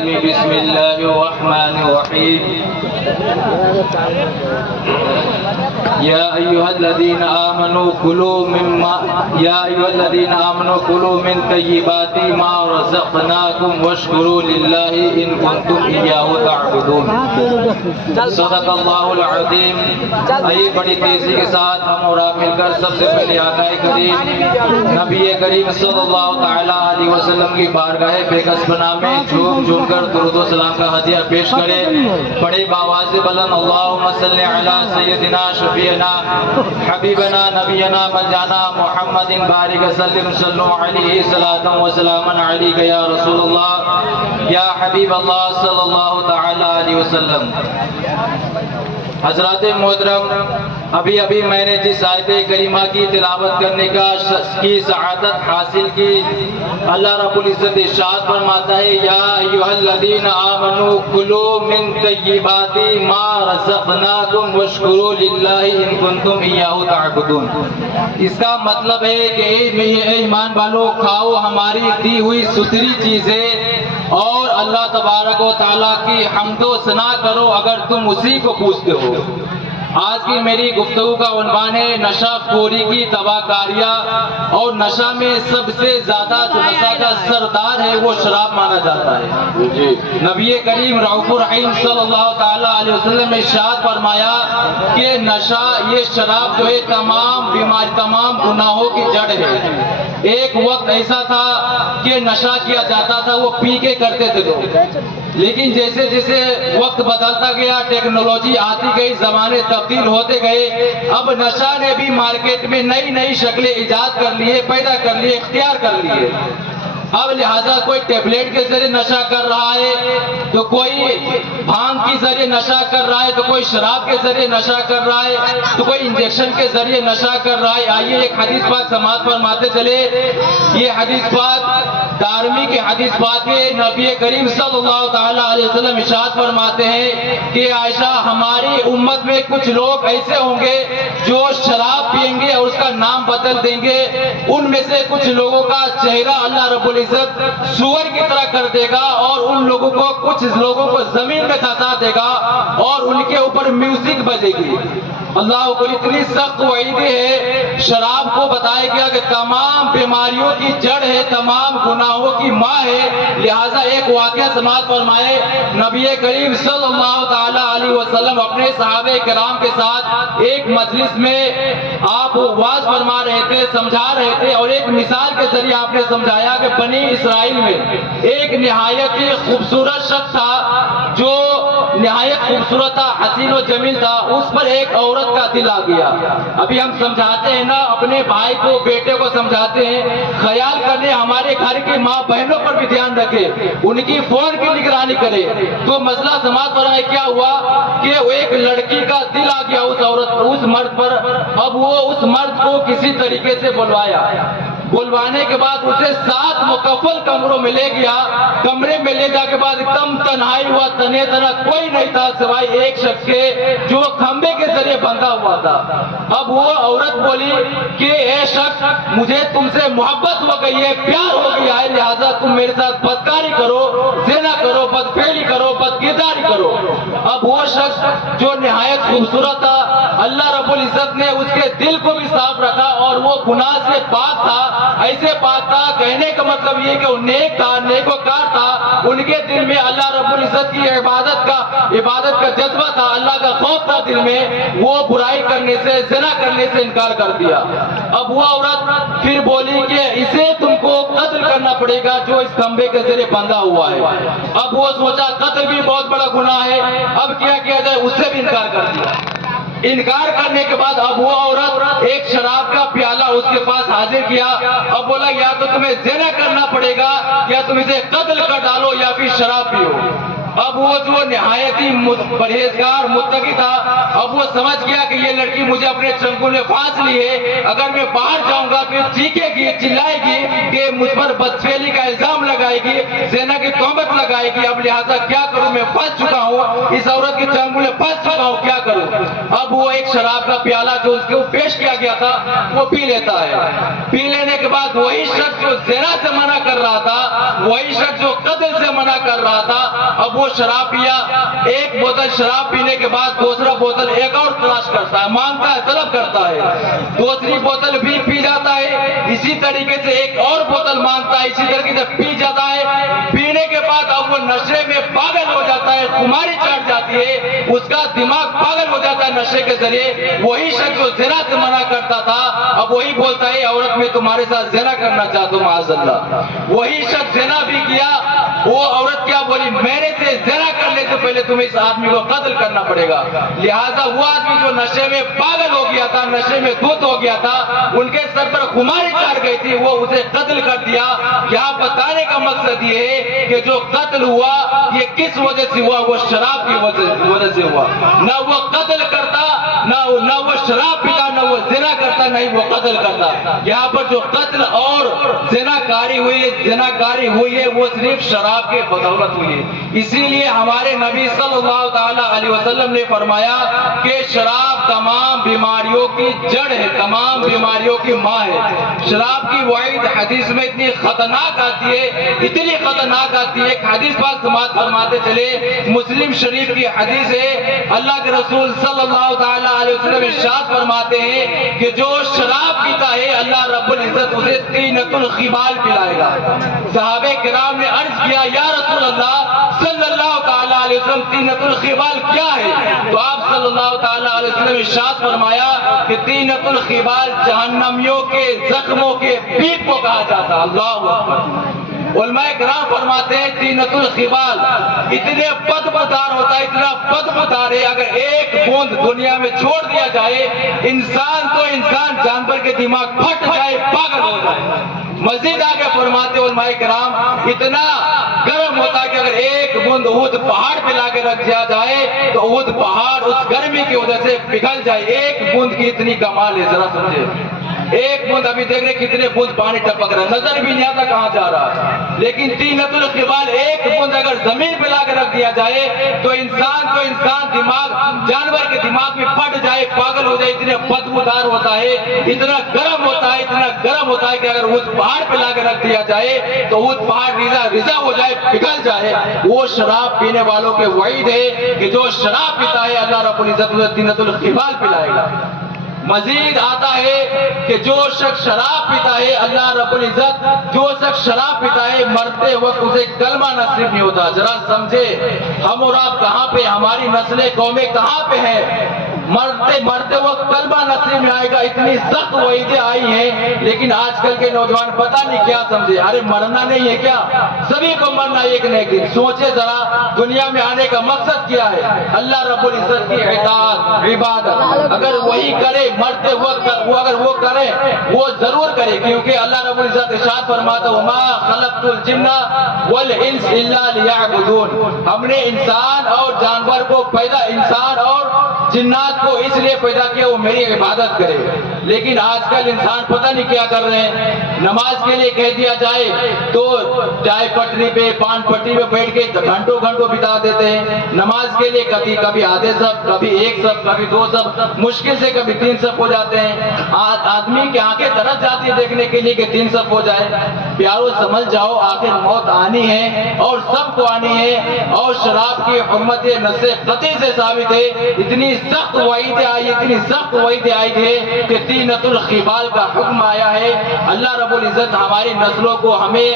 بسم الله الرحمن الرحيم يا أيها الذين آمنوا كلوا من طيبات ما رزقناكم واشكروا لله إن كنتم إياه تعبدون صدق اللہ العظیم۔ آئیے بڑی تیزی کے ساتھ ہم اور آپ مل کر سب سے پہلے آقا کریم نبی کریم صلی اللہ تعالیٰ علیہ وسلم کی بارگاہ بیکس بنا میں جھوم جھوم کر درود و سلام کا ہدیہ پیش کرے۔ بڑے باواز بلند اللہم صلی علی سیدنا شفیعنا حبیبنا نبینا مجانا محمد بارک سلم صلو علیہ صلاۃ و سلام علیک یا رسول اللہ یا حبیب اللہ صلی اللہ تعالی علیہ وسلم۔ حضرات محترم، ابھی میں نے جس آیت کریمہ کی تلاوت کرنے کی سعادت حاصل کی، اللہ رب العزت ارشاد فرماتا ہے یا ایھا الذین آمنوا کلوا من طیبات ما رزقناکم واشکروا للہ ان کنتم ایاہ تعبدون۔ اس کا مطلب ہے کہ اے ایمان والو، کھاؤ ہماری دی ہوئی ستھری چیزیں اور اللہ تبارک و تعالیٰ کی حمد و ثنا کرو اگر تم اسی کو پوچھتے ہو۔ آج کی میری گفتگو کا عنوان ہے نشہ خوری کی تباہ کاریاں، اور نشہ میں سب سے زیادہ جو نشہ کا سردار ہے وہ شراب مانا جاتا ہے۔ نبی کریم رؤوف الرحیم صلی اللہ تعالیٰ علیہ وسلم نے ارشاد فرمایا کہ نشہ، یہ شراب جو ہے تمام بیماری، تمام گناہوں کی جڑ ہے۔ ایک وقت ایسا تھا کہ نشہ کیا جاتا تھا، وہ پی کے کرتے تھے لوگ، لیکن جیسے جیسے وقت بدلتا گیا، ٹیکنالوجی آتی گئی، زمانے تبدیل ہوتے گئے، اب نشہ نے بھی مارکیٹ میں نئی نئی شکلیں ایجاد کر لیے، پیدا کر لیے، اختیار کر لیے۔ اب لہٰذا کوئی ٹیبلیٹ کے ذریعے نشہ کر رہا ہے، تو کوئی بھانگ کے ذریعے نشہ کر رہا ہے، تو کوئی شراب کے ذریعے نشہ کر رہا ہے، تو کوئی انجیکشن کے ذریعے نشہ کر رہا ہے۔ آئیے ایک حدیث پاک سماعت فرماتے چلے۔ یہ حدیث پاک دارمی کے حدیث پاک ہے۔ نبی کریم صلی اللہ تعالیٰ علیہ وسلم ارشاد فرماتے ہیں کہ عائشہ، ہماری امت میں کچھ لوگ ایسے ہوں گے جو شراب پئیں گے اور اس کا نام بدل دیں گے۔ ان میں سے کچھ لوگوں کا چہرہ اللہ رب العزت سور کی طرح کر دے گا، اور ان لوگوں کو، کچھ لوگوں کو زمین میں دھسا دے گا اور ان کے اوپر میوزک بجے گی۔ اللہ کو اتنی سخت وعید ہے۔ شراب کو بتایا گیا کہ تمام بیماریوں کی جڑ ہے، تمام گناہوں کی ماں ہے۔ لہٰذا ایک واقعہ سماعت فرمائے۔ نبی کریم صلی اللہ تعالیٰ علیہ وسلم اپنے صحابہ کرام کے ساتھ ایک مجلس میں آپ واعظ فرما رہے تھے، سمجھا رہے تھے، اور ایک مثال کے ذریعے آپ نے سمجھایا کہ بنی اسرائیل میں ایک نہایت ہی خوبصورت شخص تھا، جو نہایت خوبصورت تھا، حسین و جمیل تھا۔ اس پر ایک عورت کا دل آ گیا۔ ابھی ہم سمجھاتے ہیں نا، اپنے بھائی کو، بیٹے کو سمجھاتے ہیں، خیال کرنے ہمارے گھر کی ماں بہنوں پر بھی دھیان رکھے، ان کی فون کی نگرانی کرے۔ تو مسئلہ سماعت فرمائے کیا ہوا کہ وہ ایک لڑکی کا دل آ گیا اس عورت، اس مرد پر۔ اب وہ اس مرد کو کسی طریقے سے بلوانے کے بعد اسے 7 مکفل کمروں میں لے گیا۔ کمرے میں لے جا کے بعد ایک دم تنہائی ہوا، تنہا کوئی نہیں تھا سوائے ایک شخص کے جو کھمبے کے ذریعے بندھا ہوا تھا۔ اب وہ عورت بولی کہ اے شخص، مجھے تم سے محبت ہو گئی ہے، پیار ہو گیا ہے، لہٰذا تم میرے ساتھ بدکاری کرو، زنا کرو، بدفعلی کرو، بدکرداری کرو۔ اب وہ شخص جو نہایت خوبصورت تھا، اللہ رب العزت نے اس کے دل کو بھی صاف رکھا، اور وہ گناہ سے پاک تھا۔ ایسے پاک تھا، کہنے کا مطلب یہ کہ وہ نیک تھا، نیکوکار تھا۔ ان کے دل میں اللہ رب العزت کی عبادت کا جذبہ تھا، اللہ کا خوف تھا دل میں۔ وہ برائی کرنے سے، زنا کرنے سے انکار کر دیا۔ اب وہ عورت پھر بولی کہ اسے تم کو قتل کرنا پڑے گا جو اس کھمبے کے ذریعے بندھا ہوا ہے۔ اب وہ سوچا قتل بھی بہت بڑا گناہ ہے، اب کیا کیا جائے، اس سے بھی انکار کر دیا۔ انکار کرنے کے بعد اب وہ عورت ایک شراب کا پیالہ اس کے پاس حاضر کیا۔ اب بولا یا تو تمہیں زنا کرنا پڑے گا، یا تم اسے قتل کر ڈالو، یا پھر شراب پیو۔ اب وہ جو نہایت ہی پرہیزگار متقی تھا، اب وہ سمجھ گیا کہ یہ لڑکی مجھے اپنے چنگل میں پھانس لی ہے، اگر میں باہر جاؤں گا تو چیخے گی چلائے گی کہ مجھ پر بدفعلی کا الزام لگائے گی، زنا کی تہمت لگائے گی، اب لہٰذا کیا کروں، میں پھنس چکا ہوں، اس عورت کے چنگل میں پھنس چکا ہوں، کیا کروں؟ اب وہ ایک شراب کا پیالہ جو اس کو پیش کیا گیا تھا وہ پی لیتا ہے۔ پی لینے کے بعد وہی شخص جو زنا سے منع کر رہا تھا، وہی شخص جو قتل سے منع کر رہا تھا، اب وہ شراب پیا، ایک بوتل شراب پینے کے بعد دوسرا بوتل ایک اور تلاش کرتا ہے، مانگتا ہے، طلب کرتا ہے، دوسری بوتل بھی پی جاتا ہے، اسی طریقے سے ایک اور بوتل مانگتا ہے، اسی طریقے سے پی جاتا ہے۔ پینے کے بعد اب وہ نشے میں پاگل ہو جاتا ہے، خماری چڑھ جاتی ہے، اس کا دماغ پاگل ہو جاتا ہے نشے کے ذریعے۔ وہی شخص جو زنا سے منع کرتا تھا اب وہی بولتا ہے عورت میں تمہارے ساتھ زنا کرنا چاہتا ہوں، معاذ اللہ۔ وہی شخص زنا بھی کیا، وہ عورت کیا بولی، میرے سے زنا کرنے سے پہلے تمہیں اس آدمی کو قتل کرنا پڑے گا۔ لہٰذا وہ آدمی جو نشے میں پاگل ہو گیا تھا، نشے میں دھت ہو گیا تھا، ان کے سر پر خماری چڑھ گئی تھی، وہ اسے قتل کر دیا۔ یہاں بتانے کا مقصد یہ ہے کہ جو قتل ہوا یہ کس وجہ سے ہوا، وہ شراب کی وجہ سے ہوا۔ نہ وہ قتل کرتا، نہ وہ شراب پیتا، نہ وہ زنا کرتا، نہ ہی وہ قتل کرتا۔ یہاں پر جو قتل اور زناکاری ہوئی ہے وہ صرف شراب کے بدولت ہوئی ہے۔ اسی لیے ہمارے نبی صلی اللہ تعالی علیہ وسلم نے فرمایا کہ شراب تمام بیماریوں کی جڑ ہے، تمام بیماریوں کی ماں ہے۔ شراب کی وعید حدیث میں اتنی خطرناک آتی ہے، اتنی خطرناک آتی ہے، ایک حدیث پاک سماعت فرماتے چلے، مسلم شریف کی حدیث ہے، اللہ کے رسول صلی اللہ تعالی علیہ وسلم ارشاد فرماتے ہیں کہ جو شراب پیتا ہے اللہ رب العزت اسے طینۃ الخبال پلائے گا۔ صحابہ کرام نے عرض کیا یا رسول اللہ صلی اللہ تعالی علیہ وسلم طینۃ الخبال کیا ہے؟ تو آپ صلی اللہ تعالی علیہ وسلم ارشاد فرمایا کہ طینۃ الخبال جہنمیوں کے زخموں کے پیپ کو کہا جاتا ہے۔ اللہ اکبر۔ علماء کرام فرماتے ہیں طینۃ الخبال اتنے بدبودار ہوتا ہے، اتنا بدبودار ہے، اگر ایک بوند دنیا میں چھوڑ دیا جائے انسان تو انسان، جانور کے دماغ پھٹ جائے، پاگل ہو جائے۔ مزید آگے فرماتے علماء کرام اتنا گرم ہوتا ہے کہ اگر ایک بوند احد پہاڑ پہ لا کے رکھ دیا جائے تو احد پہاڑ اس گرمی کی وجہ سے پگھل جائے۔ ایک بوند کی اتنی کمال ہے، ذرا سمجھے، ایک بوند ابھی دیکھ رہے کتنے بوند پانی ٹپک رہا ہے، نظر بھی نہیں آتا کہاں جا رہا ہے، لیکن طینۃ الخبال ایک بوند اگر زمین پہ لا کے رکھ دیا جائے تو انسان دماغ، جانور کے دماغ میں پھٹ جائے، پاگل ہو جائے، اتنے بدبودار ہوتا ہے، اتنا گرم ہوتا ہے، اتنا گرم ہوتا ہے کہ اگر اس پہاڑ پہ لا کے رکھ دیا جائے تو اس پہاڑ ریزا ہو جائے، پگھل جائے۔ وہ شراب پینے والوں کے وعید ہے کہ جو شراب پیتا ہے اللہ رب العزت اسے طینۃ الخبال پلائے گا۔ مزید آتا ہے کہ جو شخص شراب پیتا ہے اللہ رب العزت، جو شخص شراب پیتا ہے مرتے وقت اسے کلمہ نصیب نہیں ہوتا۔ ذرا سمجھے ہم اور آپ کہاں پہ، ہماری نسلیں قومیں کہاں پہ ہیں، مرتے وقت کلمہ نصیب میں آئے گا، اتنی سخت وعیدیں آئی ہیں، لیکن آج کل کے نوجوان پتہ نہیں کیا سمجھے، ارے مرنا نہیں ہے کیا، سبھی کو مرنا ایک نہ ایک دن۔ سوچے ذرا دنیا میں آنے کا مقصد کیا ہے، اللہ رب العزت کی اطاعت، عبادت، اگر وہی کرے مرتے وقت، اگر وہ کرے وہ ضرور کرے، کیونکہ اللہ رب العزت ارشاد فرماتا وما خلقت الجن والانس الا لیعبدون، ہم نے انسان اور جانور کو پیدا، انسان اور جنات کو اس لیے پیدا کیا وہ میری عبادت کرے۔ لیکن آج کل انسان پتہ نہیں کیا کر رہے ہیں، نماز کے لیے کہہ دیا جائے تو چائے پٹری پہ، پان پٹری پہ بیٹھ کے گھنٹوں بتا دیتے ہیں۔ نماز کے لیے کبھی آدھے صف، کبھی ایک صف، کبھی دو صف، مشکل سے کبھی 3 صف ہو جاتے ہیں۔ آدمی کی آنکھیں ترس جاتی ہے دیکھنے کے لیے کہ 3 صف ہو جائے۔ پیارو سمجھ جاؤ آخر موت آنی ہے اور سب کو آنی ہے، اور شراب کی حرمت نص قطعی سے ثابت ہے۔ اتنی سخت وعیدیں آئی تھے کہ طینۃ الخبال کا حکم آیا ہے۔ اللہ رب العزت ہماری نسلوں کو ہمیں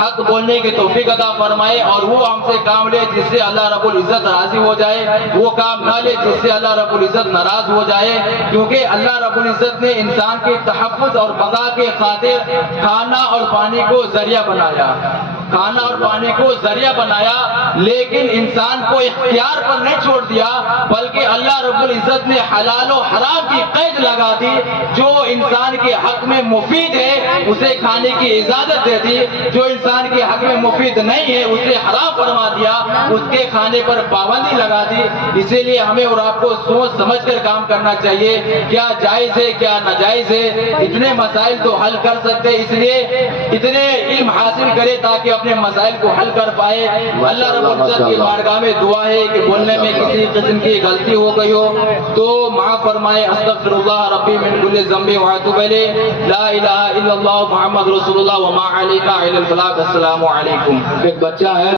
حق بولنے کی توفیق عطا فرمائے، اور وہ ہم سے کام لے جس سے اللہ رب العزت راضی ہو جائے، وہ کام نہ لے جس سے اللہ رب العزت ناراض ہو جائے، کیونکہ اللہ رب العزت نے انسان کے تحفظ اور بقا کے خاطر کھانا اور پانی کو ذریعہ بنایا۔ کھانا اور پانی کو ذریعہ بنایا، لیکن انسان کو اختیار پر نہیں چھوڑ دیا، بلکہ اللہ رب العزت نے حلال و حرام کی قید لگا دی۔ جو انسان کے حق میں مفید ہے اسے کھانے کی اجازت دے دی، جو انسان کے حق میں مفید نہیں ہے اسے حرام فرما دیا، اس کے کھانے پر پابندی لگا دی۔ اسی لیے ہمیں اور آپ کو سوچ سمجھ کر کام کرنا چاہیے، کیا جائز ہے کیا ناجائز ہے۔ اتنے مسائل تو حل کر سکتے، اس لیے اتنے علم حاصل کرے تاکہ اپنے مسائل کو حل کر پائے۔ اللہ رب العزت کی بارگاہ میں دعا ہے کہ بولنے میں کسی قسم کی غلطی ہو گئی ہو تو معاف فرمائے۔ استغفر اللہ ربی من کل ذنب واتوب الیہ، لا الہ الا اللہ محمد رسول اللہ وما علیک الا البلاغ۔ السلام علیکم۔ ایک بچہ ہے